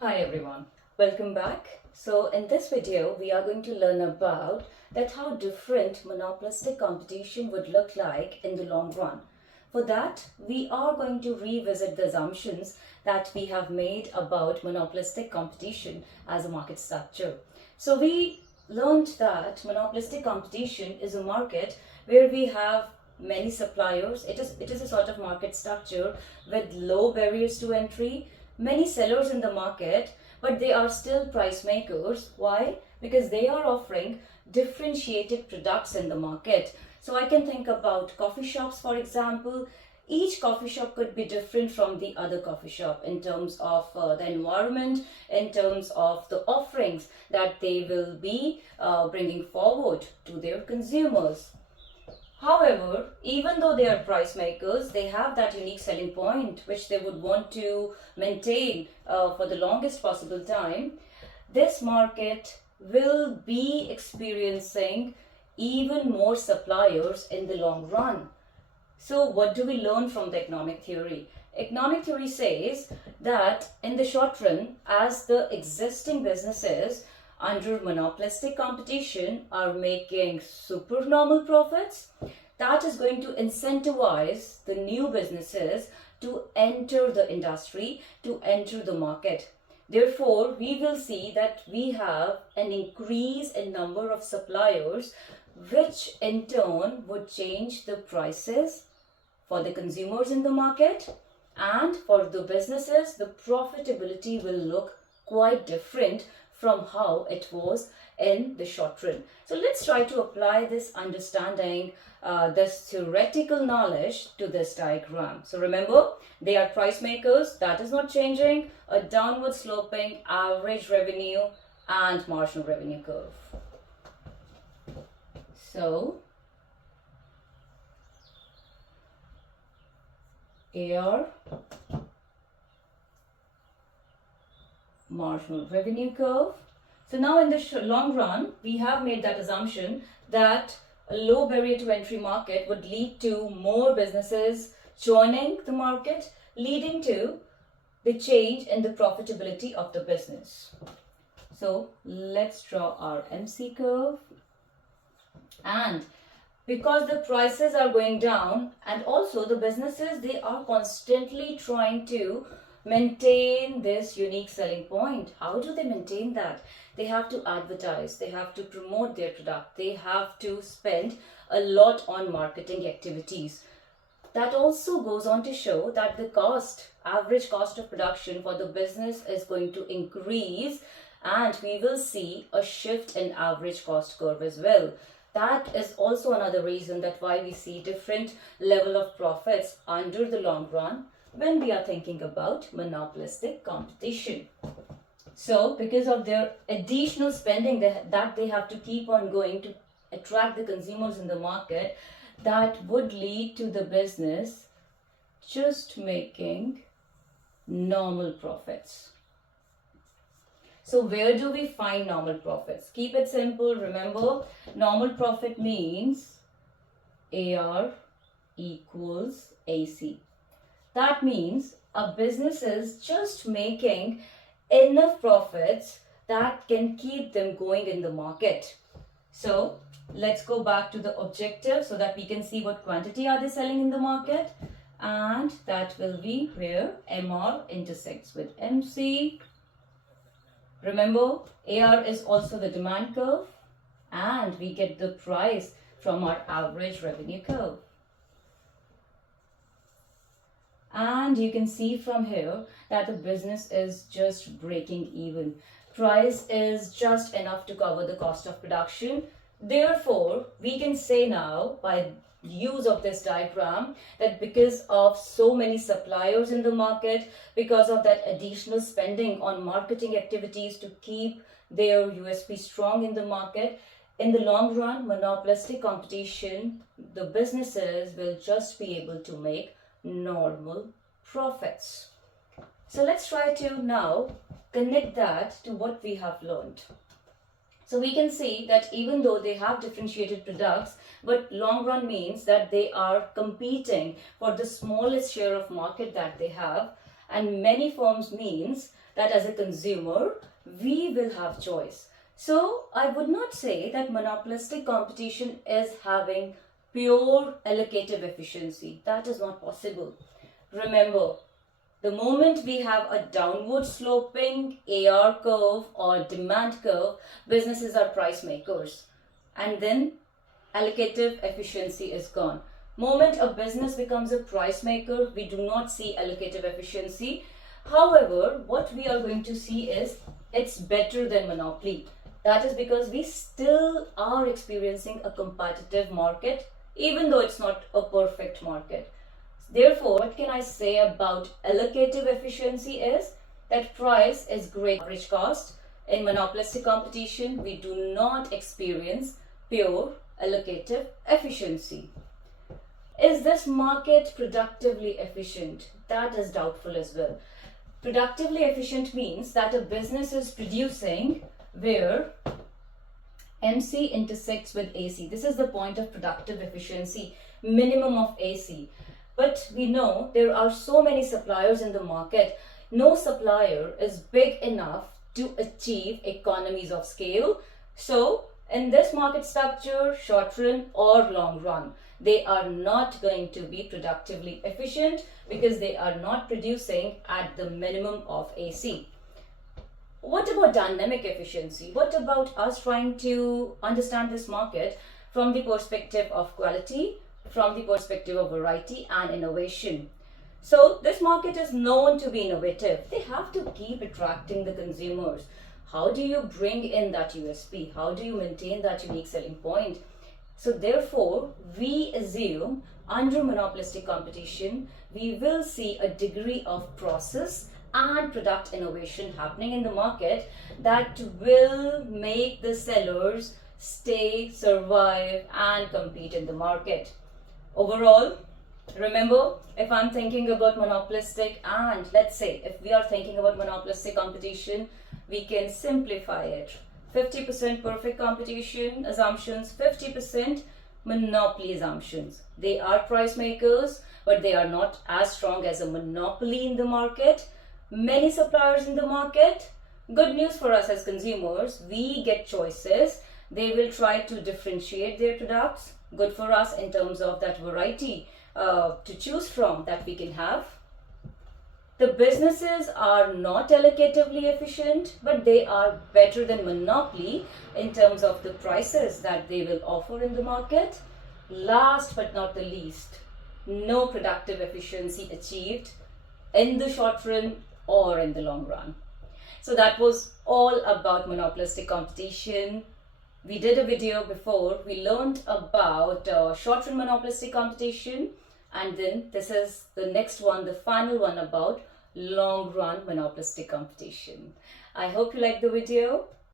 Hi everyone, welcome back. So in this video we are going to learn about that how different monopolistic competition would look like in the long run. For that we are going to revisit the assumptions that we have made about monopolistic competition as a market structure. So we learned that monopolistic competition is a market where we have many suppliers. It is a sort of market structure with low barriers to entry, many sellers in the market, but they are still price makers. Why? Because they are offering differentiated products in the market. So I can think about coffee shops, for example. Each coffee shop could be different from the other coffee shop in terms of the environment, in terms of the offerings that they will be bringing forward to their consumers. However, even though they are price makers, they have that unique selling point which they would want to maintain for the longest possible time. This market will be experiencing even more suppliers in the long run. So, what do we learn from the economic theory? Economic theory says that in the short run, as the existing businesses under monopolistic competition are making supernormal profits, that is going to incentivize the new businesses to enter the industry, to enter the market. Therefore, we will see that we have an increase in number of suppliers, which in turn would change the prices for the consumers in the market, and for the businesses the profitability will look quite different from how it was in the short run. So let's try to apply this understanding, this theoretical knowledge to this diagram. So remember, they are price makers, that is not changing, a downward sloping average revenue and marginal revenue curve. So AR, marginal revenue curve. So now in the long run, we have made that assumption that a low barrier to entry market would lead to more businesses joining the market, leading to the change in the profitability of the business. So let's draw our MC curve. And because the prices are going down, and also the businesses, they are constantly trying to maintain this unique selling point. How do they maintain that? They have to advertise, they have to promote their product, they have to spend a lot on marketing activities. That also goes on to show that the average cost of production for the business is going to increase, and we will see a shift in average cost curve as well. That is also another reason that why we see different level of profits under the long run when we are thinking about monopolistic competition. So because of their additional spending that they have to keep on going to attract the consumers in the market, that would lead to the business just making normal profits. So where do we find normal profits? Keep it simple. Remember, normal profit means AR equals AC. That means a business is just making enough profits that can keep them going in the market. So let's go back to the objective so that we can see what quantity are they selling in the market, and that will be where MR intersects with MC. Remember, AR is also the demand curve, and we get the price from our average revenue curve. And you can see from here that the business is just breaking even. Price is just enough to cover the cost of production. Therefore, we can say now by use of this diagram that because of so many suppliers in the market, because of that additional spending on marketing activities to keep their USP strong in the market, in the long run, monopolistic competition, the businesses will just be able to make normal profits. So let's try to now connect that to what we have learned. So we can see that even though they have differentiated products, but long run means that they are competing for the smallest share of market that they have, and many firms means that as a consumer, we will have choice. So I would not say that monopolistic competition is having pure allocative efficiency. That is not possible. Remember, the moment we have a downward sloping AR curve or demand curve, businesses are price makers. And then allocative efficiency is gone. Moment a business becomes a price maker, we do not see allocative efficiency. However, what we are going to see is it's better than monopoly. That is because we still are experiencing a competitive market, even though it's not a perfect market. Therefore, what can I say about allocative efficiency is that price is great average cost. In monopolistic competition, we do not experience pure allocative efficiency. Is this market productively efficient? That is doubtful as well. Productively efficient means that a business is producing where MC intersects with AC. This is the point of productive efficiency, minimum of AC. But we know there are so many suppliers in the market. No supplier is big enough to achieve economies of scale. So in this market structure, short run or long run, they are not going to be productively efficient because they are not producing at the minimum of AC. What about dynamic efficiency? What about us trying to understand this market from the perspective of quality, from the perspective of variety and innovation? So this market is known to be innovative. They have to keep attracting the consumers. How do you bring in that USP? How do you maintain that unique selling point? So therefore, we assume under monopolistic competition, we will see a degree of process and product innovation happening in the market that will make the sellers stay, survive and compete in the market. Overall, remember, if I'm thinking about monopolistic and let's say if we are thinking about monopolistic competition, we can simplify it. 50% perfect competition assumptions, 50% monopoly assumptions. They are price makers, but they are not as strong as a monopoly in the market. Many suppliers in the market. Good news for us as consumers, we get choices. They will try to differentiate their products. Good for us in terms of that variety to choose from that we can have. The businesses are not allocatively efficient, but they are better than monopoly in terms of the prices that they will offer in the market. Last but not the least, no productive efficiency achieved in the short run or in the long run. So that was all about monopolistic competition. We did a video before, we learned about short run monopolistic competition, and then this is the next one, the final one about long run monopolistic competition. I hope you liked the video.